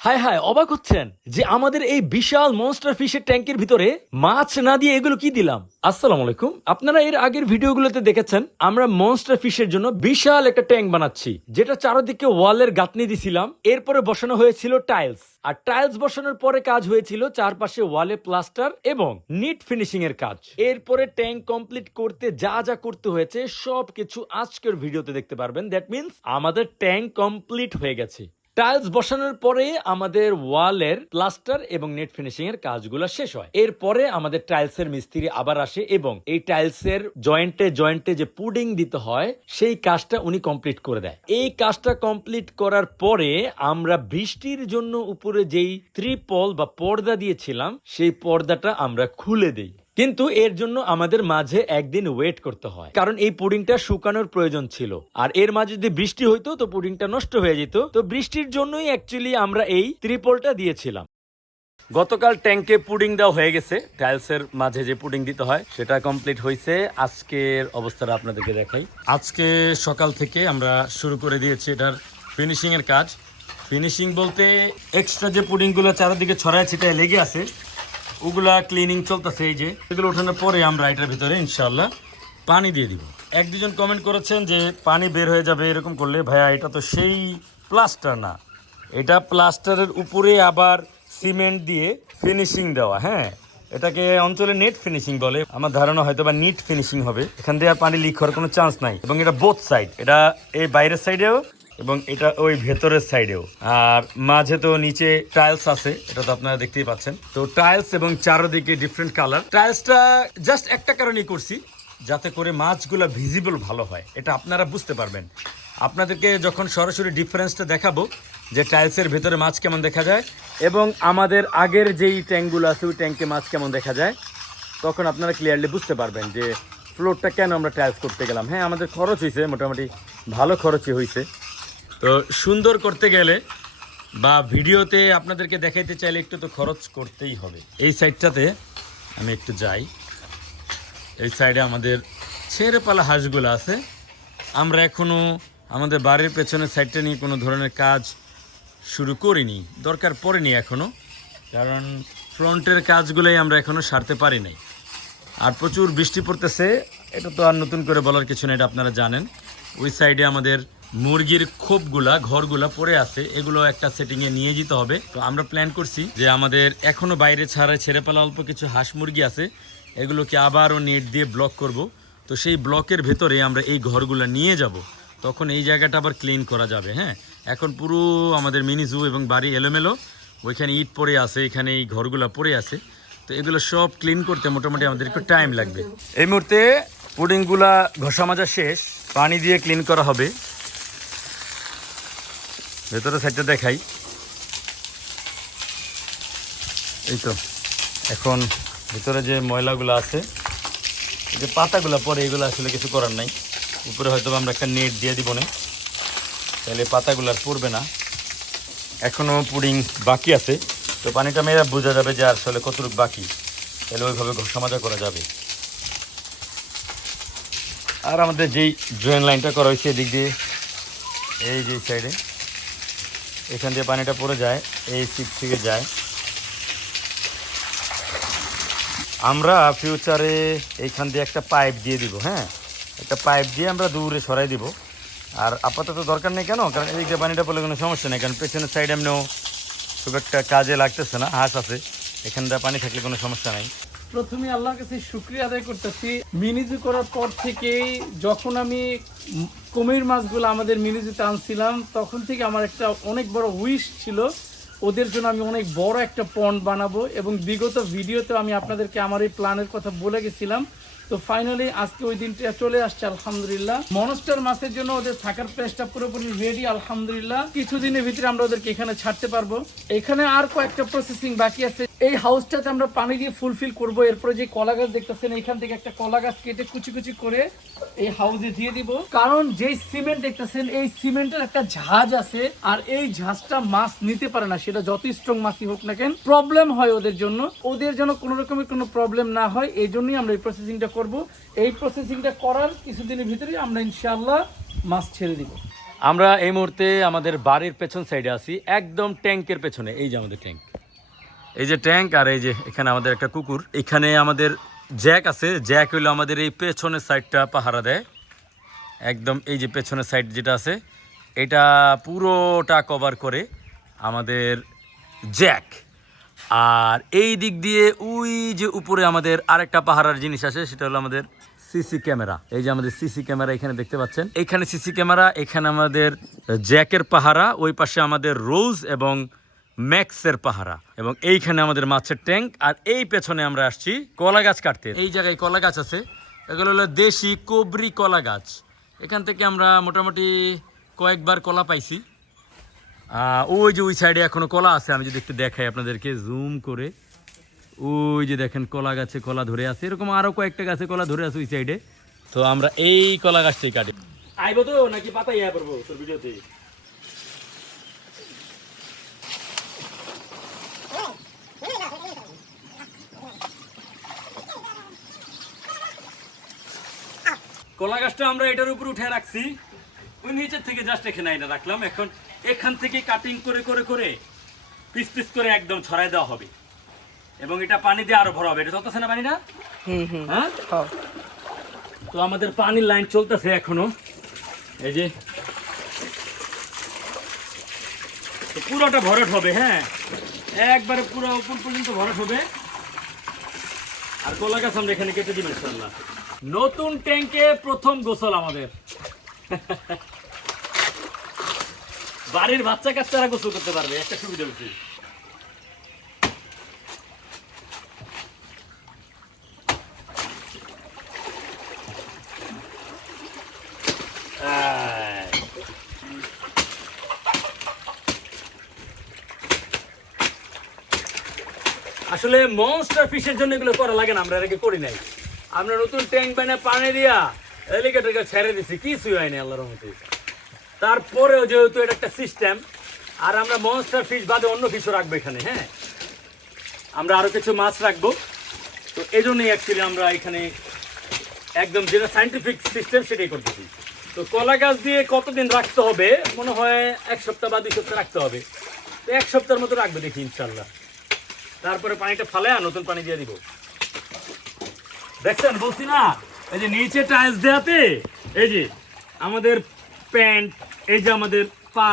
হায় হায়, অবাক হচ্ছেন যে আমাদের এই বিশাল মনস্টার ফিশের ট্যাঙ্কের ভিতরে মাছ না দিয়ে এগুলো কি দিলাম। আসসালামু আলাইকুম, আপনারা এর আগের ভিডিওগুলোতে দেখেছেন আমরা মনস্টার ফিশের জন্য বিশাল একটা ট্যাঙ্ক বানাচ্ছি, যেটা চারদিকে ওয়ালের গাঁথনি দিছিলাম। এরপরে বসানো হয়েছিল টাইলস, আর টাইলস বসানোর পরে কাজ হয়েছিল চারপাশে ওয়ালে প্লাস্টার এবং নিট ফিনিশিং এর কাজ। এরপরে ট্যাঙ্ক কমপ্লিট করতে যা যা করতে হয়েছে সবকিছু আজকের ভিডিওতে দেখতে পারবেন। দ্যাট মিন্স আমাদের ট্যাঙ্ক কমপ্লিট হয়ে গেছে। টাইলস বসানোর পরে আমাদের ওয়ালের প্লাস্টার এবং নেট ফিনিশিং এর কাজগুলো শেষ হয়। এরপরে আমাদের টাইলসের মিস্ত্রি আবার আসে এবং এই টাইলসের জয়েন্টে জয়েন্টে যে পুডিং দিতে হয় সেই কাজটা উনি কমপ্লিট করে দেয়। এই কাজটা কমপ্লিট করার পরে আমরা বৃষ্টির জন্য উপরে যেই ত্রিপল বা পর্দা দিয়েছিলাম সেই পর্দাটা আমরা খুলে দেই। কিন্তু এর জন্য আমাদের মাঝে একদিন ওয়েট করতে হয়, কারণ এই পুডিংটা শুকানোর প্রয়োজন ছিল। আর এর মাঝে যদি বৃষ্টি হইতো তো পুডিংটা নষ্ট হয়ে যেত। তো বৃষ্টির জন্যই অ্যাকচুয়ালি আমরা এই ত্রিপলটা দিয়েছিলাম। গতকাল ট্যাঙ্কে পুডিং দেওয়া হয়ে গেছে, টাইলসের মাঝে যে পুডিং দিতে হয় সেটা কমপ্লিট হয়েছে। আজকের অবস্থাটা আপনাদেরকে দেখাই। আজকে সকাল থেকে আমরা শুরু করে দিয়েছি এটার ফিনিশিং এর কাজ। ফিনিশিং বলতে এক্সট্রা যে পুডিংগুলো চারিদিকে ছড়ায় ছিটায় লেগে আছে ওগুলা ক্লিনিং চলতেছে। এই যে এগুলো ওঠানোর পরে আমরা এটার ভিতরে ইনশাল্লাহ পানি দিয়ে দিব। এক দুজন কমেন্ট করেছেন যে পানি বের হয়ে যাবে এরকম করলে। ভাইয়া, এটা তো সেই প্লাস্টার না, এটা প্লাস্টারের উপরে আবার সিমেন্ট দিয়ে ফিনিশিং দেওয়া। হ্যাঁ, এটাকে অঞ্চলে নেট ফিনিশিং বলে। আমার ধারণা হয়তো বা নিট ফিনিশিং হবে। এখান দিয়ে আর পানি লিক হওয়ার কোনো চান্স নাই। এবং এটা বোথ সাইড, এটা এই বাইরের সাইডেও এবং এটা ওই ভেতরের সাইডেও। আর মাঝে তো নিচে টাইলস আছে, এটা তো আপনারা দেখতেই পাচ্ছেন। তো টাইলস এবং চারদিকে ডিফারেন্ট কালার। টাইলসটা জাস্ট একটা কারণেই করছি, যাতে করে মাছগুলো ভিজিবল ভালো হয়, এটা আপনারা বুঝতে পারবেন। আপনাদেরকে যখন সরাসরি ডিফারেন্সটা দেখাবো যে টাইলসের ভেতরে মাছ কেমন দেখা যায় এবং আমাদের আগের যেই ট্যাঙ্কগুলো আছে ওই ট্যাঙ্কে মাছ কেমন দেখা যায়, তখন আপনারা ক্লিয়ারলি বুঝতে পারবেন যে ফ্লোরটা কেন আমরা টাইলস করতে গেলাম। হ্যাঁ, আমাদের খরচ হয়েছে, মোটামুটি ভালো খরচই হয়েছে। তো সুন্দর করতে গেলে বা ভিডিওতে আপনাদেরকে দেখাইতে চাইলে একটু তো খরচ করতেই হবে। এই সাইডটাতে আমি একটু যাই। এই সাইডে আমাদের ছেড়ে পালা হাঁসগুলো আছে। আমরা এখনও আমাদের বাড়ির পেছনের সাইডটা নিয়ে কোনো ধরনের কাজ শুরু করিনি, দরকার পড়েনি এখনও, কারণ ফ্রন্টের কাজগুলোই আমরা এখনও সারতে পারি নাই। আর প্রচুর বৃষ্টি পড়তেছে, এটা তো আর নতুন করে বলার কিছু না, এটা আপনারা জানেন। ওই সাইডে আমাদের মুরগির খোপগুলা ঘরগুলা পড়ে আছে, এগুলো একটা সেটিংয়ে নিয়ে যেতে হবে। তো আমরা প্ল্যান করছি যে আমাদের এখনও বাইরে ছেড়ে পালা অল্প কিছু হাঁস মুরগি আছে, এগুলোকে আবারও নেট দিয়ে ব্লক করব। তো সেই ব্লকের ভেতরে আমরা এই ঘরগুলো নিয়ে যাব, তখন এই জায়গাটা আবার ক্লিন করা যাবে। হ্যাঁ, এখন পুরো আমাদের মিনি জু এবং বাড়ি এলোমেলো, ওইখানে ইট পড়ে আছে, এখানে এই ঘরগুলো পড়ে আছে। তো এগুলো সব ক্লিন করতে মোটামুটি আমাদের একটু টাইম লাগবে। এই মুহূর্তে পুডিংগুলা ঘষা মাজা শেষ, পানি দিয়ে ক্লিন করা হবে। ভেতরের সাইডটা দেখাই। এই তো এখন ভিতরে যে ময়লাগুলো আছে, এই যে পাতাগুলো পরে, এগুলো আসলে কিছু করার নাই। উপরে হয়তো আমরা একটা নেট দিয়ে দিব না, তাহলে পাতাগুলো আর পড়বে না। এখনও পুডিং বাকি আছে, তো পানিটা মেরে বোঝা যাবে যে আসলে কতটুকু বাকি, তাহলে ওইভাবে ঘষা মাজা করা যাবে। আর আমাদের যেই ড্রেন লাইনটা করা হয়েছে এদিক দিয়ে, এই যে সাইডে, এখান দিয়ে পানিটা পড়ে যায়, এই সিট থেকে যায়। আমরা ফিউচারে এইখান দিয়ে একটা পাইপ দিয়ে দিব। হ্যাঁ, একটা পাইপ দিয়ে আমরা দূরে সরাই দিব। আর আপাতত দরকার নেই, কেন? কারণ এদিক দিয়ে পানিটা পড়লে কোনো সমস্যা নেই, কারণ পেছনের সাইড এমনিও খুব একটা কাজে লাগতেছে না, হাঁস আছে, এখান দিয়ে পানি থাকলে কোনো সমস্যা নাই। প্রথমে আল্লাহর কাছে শুকরিয়া আদায় করতেছি। মিনিজু করার পর থেকেই যখন আমি কুমির মাছগুলো আমাদের মিনিজুতে আনছিলাম, তখন থেকে আমার একটা অনেক বড় উইশ ছিল, ওদের জন্য আমি অনেক বড় একটা পন্ড বানাবো। এবং বিগত ভিডিওতে আমি আপনাদেরকে আমার এই প্ল্যানের কথা বলে গেছিলাম। তো ফাইনালি আজকে ওই দিনটা চলে আসছে আলহামদুলিল্লাহ। মনস্টার মাছের জন্য ওদের থাকার প্লেসটা পুরোপুরি রেডি আলহামদুলিল্লাহ। কিছুদিনের ভিতরে আমরা ওদেরকে এখানে ছাড়তে পারবো। এখানে আর কয়েকটা প্রসেসিং বাকি আছে। এই হাউসটাতে আমরা পানি দিয়ে ফুলফিল করবো। এরপরে যে কলা গাছ দেখতেছেন, এখান থেকে একটা কলা গাছ কেটে কুচি কুচি করে এই হাউসে দিয়ে দিব। কারণ যেই সিমেন্ট দেখতেছেন, এই সিমেন্টের একটা ঝাঁজ আছে, আর এই ঝাঁজটা মাছ নিতে পারে না, সেটা যত স্ট্রং মাছই হোক না কেন, প্রবলেম হয় ওদের জন্য। ওদের যেন কোনো রকমের কোনো প্রবলেম না হয়, এই জন্যই আমরা এই প্রসেসিংটা করব। এই প্রসেসিংটা করার কিছুদিনের ভিতরে আমরা ইনশাআল্লাহ মাছ ছেড়ে দিব। আমরা এই মুহূর্তে আমাদের বাড়ির পেছন সাইডে আছি, একদম ট্যাঙ্কের পেছনে। এই যে আমাদের ট্যাঙ্ক, এই যে ট্যাঙ্ক, আর এই যে এখানে আমাদের একটা কুকুর। এখানে আমাদের জ্যাক আছে, জ্যাক হইলো আমাদের এই পেছনের সাইডটা পাহারা দেয়। একদম এই যে পেছনের সাইড যেটা আছে এটা পুরোটা কভার করে আমাদের জ্যাক। আর এই দিক দিয়ে ওই যে উপরে আমাদের আরেকটা পাহারার জিনিস আছে, সেটা হলো আমাদের সিসি ক্যামেরা। এই যে আমাদের সিসি ক্যামেরা এখানে দেখতে পাচ্ছেন, এখানে সিসি ক্যামেরা, এখানে আমাদের জ্যাকের পাহারা, ওই পাশে আমাদের রোজ এবং ম্যাক্সের পাহারা, এবং এইখানে আমাদের মাছের ট্যাঙ্ক। আর এই পেছনে আমরা আসছি কলা গাছ কাটতে। এই জায়গায় কলা গাছ আছে, এগুলো হলো দেশি কবরি কলা গাছ। এখান থেকে আমরা মোটামুটি কয়েকবার কলা পাইছি। ওই যে ওই সাইডে এখনো কলা আছে, আমি যদি একটু দেখাই আপনাদেরকে জুম করে, ওই যে দেখেন কলা গাছে কলা ধরে আছে, এরকম আরো কয়েকটা গাছে কলা ধরে আছে ওই সাইডে। তো আমরা এই কলা গাছটাই কাটি। আইবো তো নাকি পাতা ইয়া করবো তোর ভিডিওতে? কলা গাছটা আমরা এটার উপর উঠে রাখছি, ওই নিচের থেকে জাস্ট এখানে আইনা রাখলাম। এখন এখান থেকে কাটিং করে করে করে পিস পিস করে একদম ছড়াই দেওয়া হবে, এবং এটা পানি দিয়ে আরো ভরা হবে। এটা চলতেছে না পানিটা? হ্যাঁ, তো আমাদের পানির লাইন চলতেছে এখনো। এই যে পুরোটা ভরাট হবে, হ্যাঁ একবারে পুরো উপর পর্যন্ত ভরাট হবে। আর কলা গাছ আমরা এখানে কেটে দিব ইনশাআল্লাহ। নতুন ট্যাঙ্কে প্রথম গোসল আমাদের। বাড়ির বাচ্চা কাচ্চারা গোসল করতে পারবে, একটা সুবিধা হচ্ছে। আসলে মনস্টার ফিশের জন্য এগুলো করা লাগে না, আমরা এর আগে করি নাই। আমরা নতুন ট্যাঙ্ক বানিয়ে পানি দিয়া এলিগেটরকে ছেড়ে দিছি, কিছুই হয়নি আল্লাহর রহমতে। তারপরেও যেহেতু এটা একটা সিস্টেম, আর আমরা মনস্টার ফিশ বাদে অন্য ফিশও রাখবো এখানে। হ্যাঁ, আমরা আরো কিছু মাছ রাখবো, তো এই জন্যই অ্যাকচুয়ালি আমরা এখানে একদম যেটা সায়েন্টিফিক সিস্টেম সেটাই করতেছি। তো কলা গাছ দিয়ে কতদিন রাখতে হবে? মনে হয় 1 সপ্তাহ বা 2 সপ্তাহ রাখতে হবে। তো 1 সপ্তাহের মতো রাখবে দেখি ইনশাল্লাহ। তারপরে পানিটা ফালে আর নতুন পানি দিয়ে দিব। দেখছেন, বলছি না, এই যে নিচে টাইলস দেওয়াতে এই যে আমাদের প্যান্ট, এই যে আমাদের পা,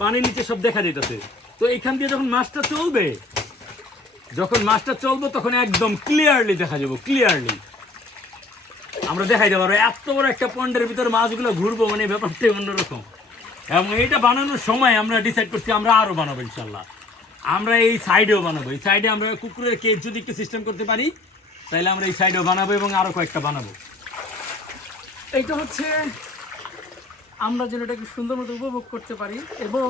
পানির নিচে সব দেখা যাইতেছে। তো এখান দিয়ে যখন মাছটা চলবে, তখন একদম ক্লিয়ারলি দেখা যাবো, ক্লিয়ারলি আমরা দেখাই দেবো। এত বড় একটা পন্ডের ভিতরে মাছগুলো ঘুরবো, মানে ব্যাপারটাই অন্যরকম। এবং এইটা বানানোর সময় আমরা ডিসাইড করছি আমরা আরো বানাবো ইনশাল্লাহ। আমরা এই সাইডেও বানাবো, এই সাইডে আমরা কুকুরের কেজ যদি একটু সিস্টেম করতে পারি, তাহলে আমরা এই সাইডেও বানাবো এবং আরো কয়েকটা বানাবো। এইটা হচ্ছে আমরা যেন এটাকে সুন্দর মতো উপভোগ করতে পারি এবং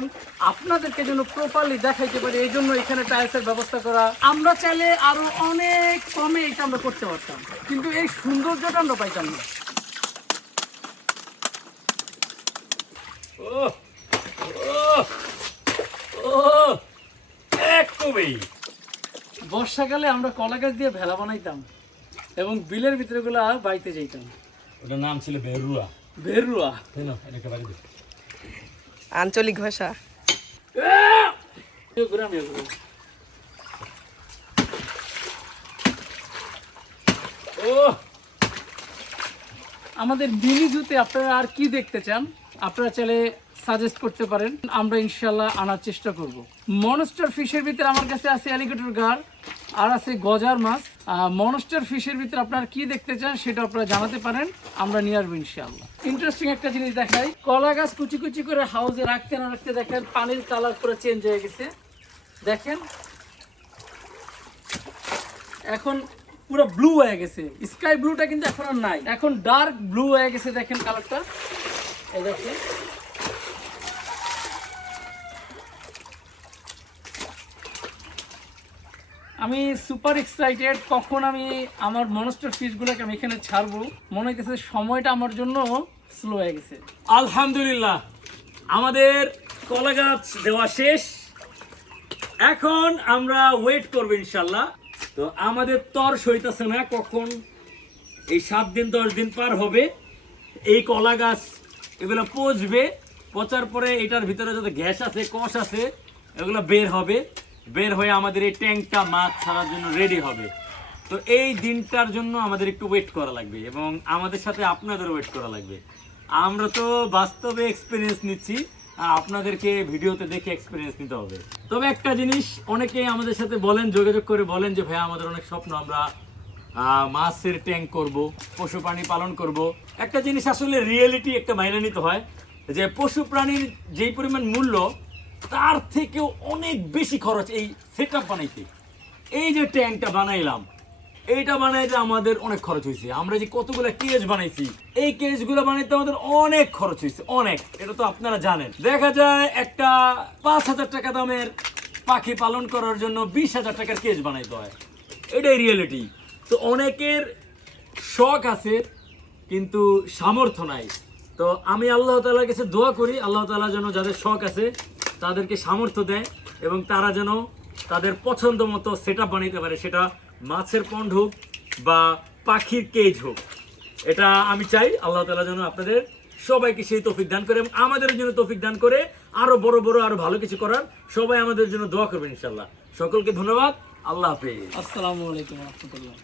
আপনাদেরকে যেন প্রপারলি দেখাইতে পারি, এই জন্য এখানে টাইলসের ব্যবস্থা করা। আমরা চাইলে আরো অনেক কমে এটা আমরা করতে পারতাম, কিন্তু এই সৌন্দর্যটা আমরা পাইতাম না। ও ও একদমই। বর্ষাকালে আমরা কলা গাছ দিয়ে ভেলা বানাইতাম এবং বিলের ভিতরে গুলা বাইতে যাইতাম। ওটার নাম ছিল বেরুয়া। বেরুয়া, আঞ্চলিক ভাষা। আমাদের মিনি জুতে আপনারা আর কি দেখতে চান আপনারা চাইলে সাজেস্ট করতে পারেন, আমরা ইনশাল্লাহ আনার চেষ্টা করব। মনস্টার ফিশের ভিতরে আমার কাছে আছে অ্যালিগেটর গার আর আছে গজার মাছ। মনস্টার ফিশের ভিতরে আপনারা কি দেখতে চান সেটা আপনারা জানাতে পারেন, আমরা নিয়ে আসবো ইনশাল্লাহ। ইন্টারেস্টিং একটা জিনিস দেখাই, কলা গাছ কুচি কুচি করে হাউসে রাখতে না রাখতে দেখেন পানির কালার পুরো চেঞ্জ হয়ে গেছে। দেখেন এখন পুরো ব্লু হয়ে গেছে, স্কাই ব্লুটা কিন্তু এখন আর নাই, এখন ডার্ক ব্লু হয়ে গেছে। দেখেন কালারটা, এই দেখেন। আমি সুপার এক্সাইটেড, কখন আমি আমার মনস্টার ফিশগুলোকে আমি এখানে ছাড়বো। মনে হইতেছে সময়টা আমার জন্য স্লো হয়ে গেছে। আলহামদুলিল্লাহ, আমাদের কলা গাছ দেওয়া শেষ। এখন আমরা ওয়েট করবো ইনশাল্লাহ। তো আমাদের তর সইতেছে না কখন এই 7 দিন 10 দিন পার হবে, এই কলা গাছ এগুলো পচবে, পচার পরে এটার ভিতরে যত গ্যাস আছে কষ আছে এগুলো বের হবে, বের হয়ে আমাদের এই ট্যাঙ্কটা মাছ ছাড়ার জন্য রেডি হবে। তো এই দিনটার জন্য আমাদের একটু ওয়েট করা লাগবে এবং আমাদের সাথে আপনাদের ওয়েট করা লাগবে। আমরা তো বাস্তবে এক্সপিরিয়েন্স নিচ্ছি আর আপনাদেরকে ভিডিওতে দেখে এক্সপিরিয়েন্স নিতে হবে। তবে একটা জিনিস অনেকে আমাদের সাথে বলেন, যোগাযোগ করে বলেন যে ভাই আমাদের অনেক স্বপ্ন, আমরা মাছের ট্যাঙ্ক করব, পশু প্রাণী পালন করব। একটা জিনিস আসলে রিয়েলিটি একটা মাইনে নিতে হয় যে পশু প্রাণীর যেই পরিমাণ মূল্য তার থেকেও অনেক বেশি খরচ এই সেটআপ বানাইতে। এই যে ট্যাঙ্কটা বানাইলাম, এইটা বানাইতে আমাদের অনেক খরচ হয়েছে। আমরা যে কতগুলো কেজ বানাইছি, এই কেজগুলো বানাইতে আমাদের অনেক খরচ হয়েছে, অনেক। এটা তো আপনারা জানেন। দেখা যায় একটা 5,000 টাকা দামের পাখি পালন করার জন্য 20,000 টাকার কেজ বানাইতে হয়। এটাই রিয়েলিটি। তো অনেকের শখ আছে কিন্তু সামর্থ্য নাই। তো আমি আল্লাহ তাআলার কাছে দোয়া করি আল্লাহ তাআলা যেন যাদের শখ আছে তাদেরকে সামর্থ্য দেয় এবং তারা যেন তাদের পছন্দ মতো সেটআপ বানাইতে পারে, সেটা মাছের পন্ড হোক বা পাখির কেজ হোক। এটা আমি চাই আল্লাহ তাআলা যেন আপনাদের সবাইকে সেই তৌফিক দান করে এবং আমাদের জন্য তৌফিক দান করে আরো বড় বড় আরো ভালো কিছু করার। সবাই আমাদের জন্য দোয়া করবেন ইনশাআল্লাহ। সকলকে ধন্যবাদ। আল্লাহ হাফেজ। আসসালামু আলাইকুম রহমতুল্লাহ।